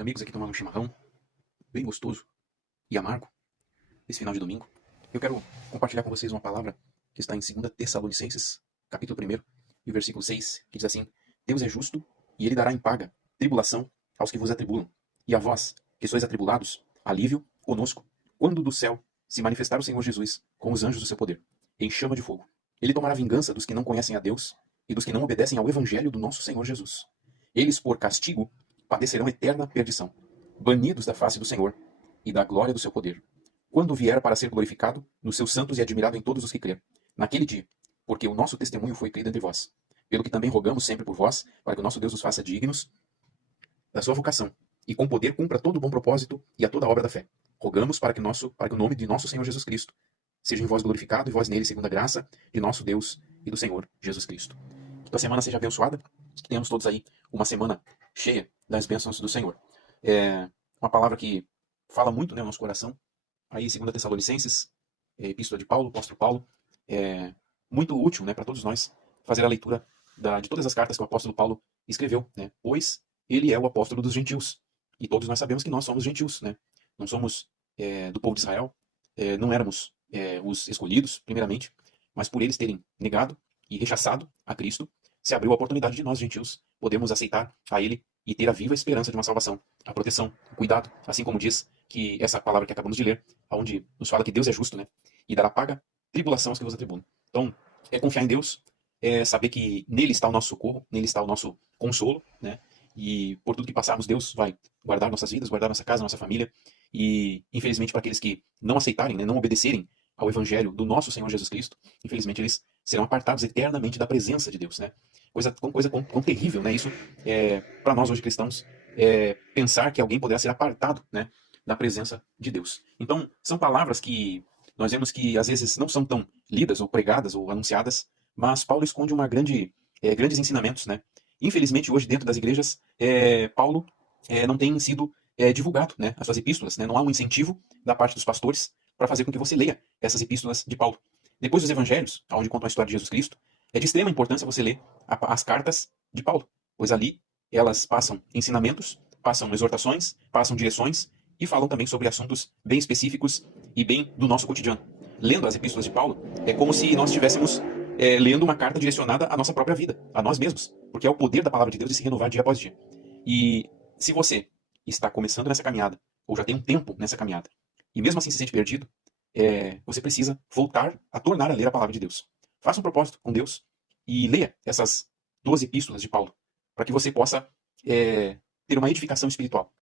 Amigos, aqui tomando um chimarrão bem gostoso e amargo esse final de domingo. Eu quero compartilhar com vocês uma palavra que está em 2 Tessalonicenses, capítulo 1, e o versículo 6, que diz assim: Deus é justo e ele dará em paga tribulação aos que vos atribulam, e a vós, que sois atribulados, alívio conosco, quando do céu se manifestar o Senhor Jesus com os anjos do seu poder, em chama de fogo. Ele tomará vingança dos que não conhecem a Deus e dos que não obedecem ao evangelho do nosso Senhor Jesus. Eles, por castigo, padecerão eterna perdição, banidos da face do Senhor e da glória do seu poder, quando vier para ser glorificado nos seus santos e admirado em todos os que crêem, naquele dia, porque o nosso testemunho foi crido entre vós. Pelo que também rogamos sempre por vós, para que o nosso Deus os faça dignos da sua vocação, e com poder cumpra todo o bom propósito e a toda a obra da fé. Rogamos para que o nome de nosso Senhor Jesus Cristo seja em vós glorificado e vós nele, segundo a graça de nosso Deus e do Senhor Jesus Cristo. Que tua semana seja abençoada, que tenhamos todos aí uma semana cheia das bênçãos do Senhor. É uma palavra que fala muito, né, no nosso coração. Aí, 2 Tessalonicenses, Epístola de Paulo, apóstolo Paulo, é muito útil, né, para todos nós fazer a leitura de todas as cartas que o apóstolo Paulo escreveu, né, pois ele é o apóstolo dos gentios. E todos nós sabemos que nós somos gentios, né? Não somos do povo de Israel, não éramos os escolhidos, primeiramente, mas por eles terem negado e rechaçado a Cristo, se abriu a oportunidade de nós, gentios, podemos aceitar a Ele e ter a viva esperança de uma salvação, a proteção, o cuidado, assim como diz que essa palavra que acabamos de ler, onde nos fala que Deus é justo, né? E dará paga tribulação aos que vos atribulam. Então, é confiar em Deus, é saber que nele está o nosso socorro, nele está o nosso consolo, né? E por tudo que passarmos, Deus vai guardar nossas vidas, guardar nossa casa, nossa família. E, infelizmente, para aqueles que não aceitarem, né, não obedecerem ao evangelho do nosso Senhor Jesus Cristo, infelizmente eles serão apartados eternamente da presença de Deus, né? Coisa quão terrível, né? Isso para nós hoje cristãos, pensar que alguém poderá ser apartado, né, da presença de Deus. Então, são palavras que nós vemos que às vezes não são tão lidas ou pregadas ou anunciadas, mas Paulo esconde grandes ensinamentos, né? Infelizmente, hoje, dentro das igrejas, Paulo não tem sido divulgado, né, as suas epístolas, né? Não há um incentivo da parte dos pastores para fazer com que você leia essas epístolas de Paulo. Depois dos evangelhos, onde contam a história de Jesus Cristo, é de extrema importância você ler as cartas de Paulo, pois ali elas passam ensinamentos, passam exortações, passam direções e falam também sobre assuntos bem específicos e bem do nosso cotidiano. Lendo as epístolas de Paulo, é como se nós estivéssemos lendo uma carta direcionada à nossa própria vida, a nós mesmos, porque é o poder da palavra de Deus de se renovar dia após dia. E se você está começando nessa caminhada, ou já tem um tempo nessa caminhada, e mesmo assim se sente perdido, você precisa voltar a tornar a ler a palavra de Deus. Faça um propósito com Deus e leia essas 12 epístolas de Paulo, para que você possa ter uma edificação espiritual,